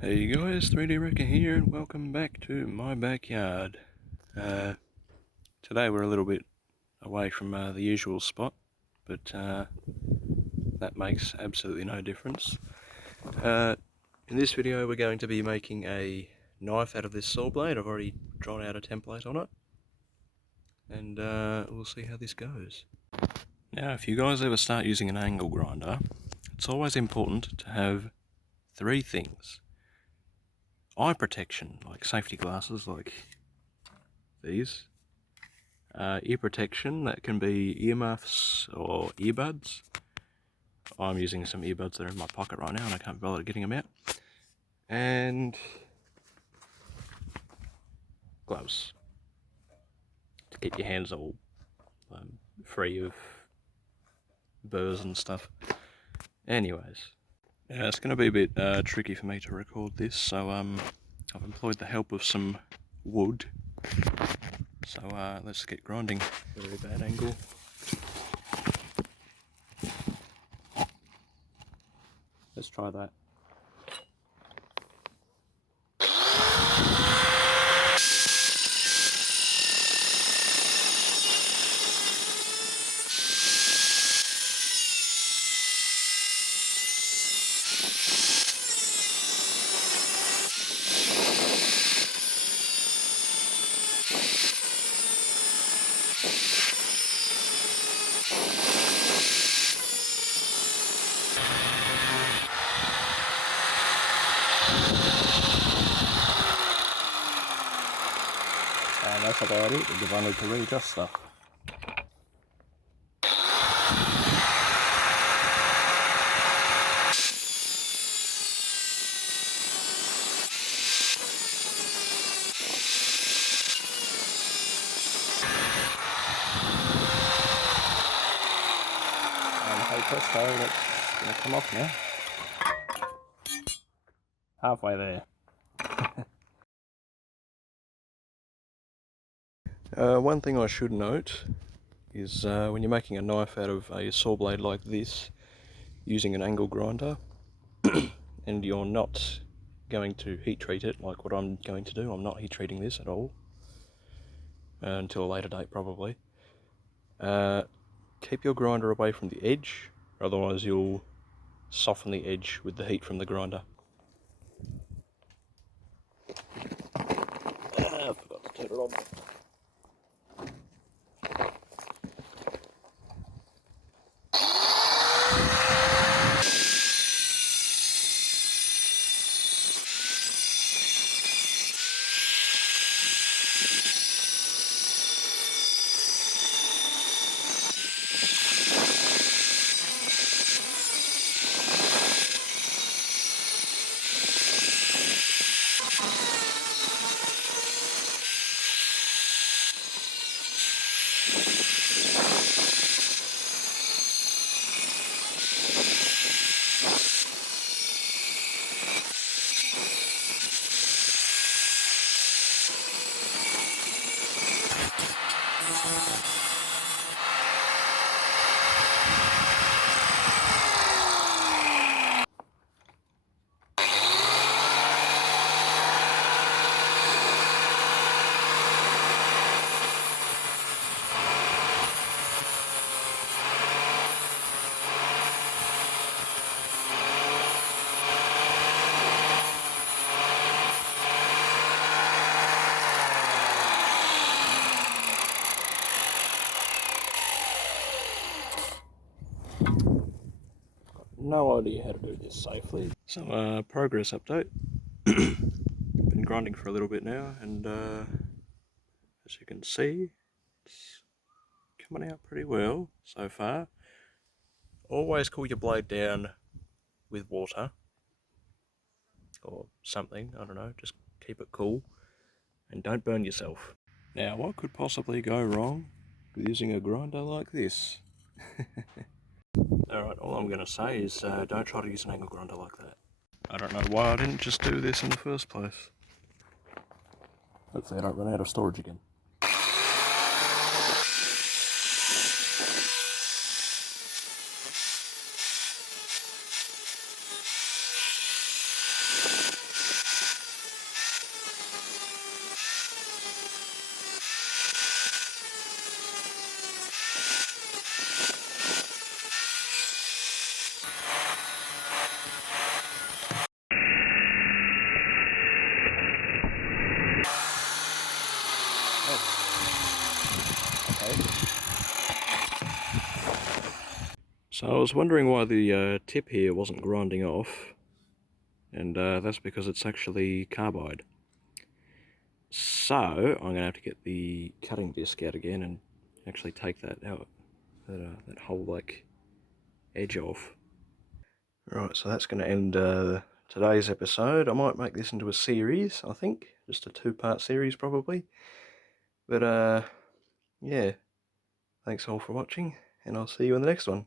Hey guys, 3D Wrecker here, and welcome back to my backyard. Today we're a little bit away from the usual spot, but that makes absolutely no difference. In this video we're going to be making a knife out of this saw blade. I've already drawn out a template on it, and we'll see how this goes. Now, if you guys ever start using an angle grinder, it's always important to have three things. Eye protection, like safety glasses like these. Ear protection, that can be earmuffs or earbuds. I'm using some earbuds that are in my pocket right now and I can't bother getting them out. And gloves to keep your hands all free of burrs and stuff. Anyways, it's going to be a bit tricky for me to record this, so I've employed the help of some wood. So let's get grinding. Very bad angle. Let's try that. And that's about it, because I need to readjust stuff. And hey presto, that's going to come off now. Halfway there. One thing I should note is when you're making a knife out of a saw blade like this using an angle grinder and you're not going to heat treat it like what I'm going to do. I'm not heat treating this at all until a later date probably. Keep your grinder away from the edge, otherwise you'll soften the edge with the heat from the grinder. I forgot to turn it on. No idea how to do this safely. So progress update. Been grinding for a little bit now, and as you can see, it's coming out pretty well so far. Always cool your blade down with water or something, I don't know, just keep it cool and don't burn yourself. Now, what could possibly go wrong with using a grinder like this? Alright, all I'm going to say is don't try to use an angle grinder like that. I don't know why I didn't just do this in the first place. Hopefully I don't run out of storage again. So I was wondering why the tip here wasn't grinding off, and that's because it's actually carbide. So I'm going to have to get the cutting disc out again and actually take that out, that whole like edge off. Right, so that's going to end today's episode. I might make this into a series, I think, just a 2-part series probably. But yeah, thanks all for watching, and I'll see you in the next one.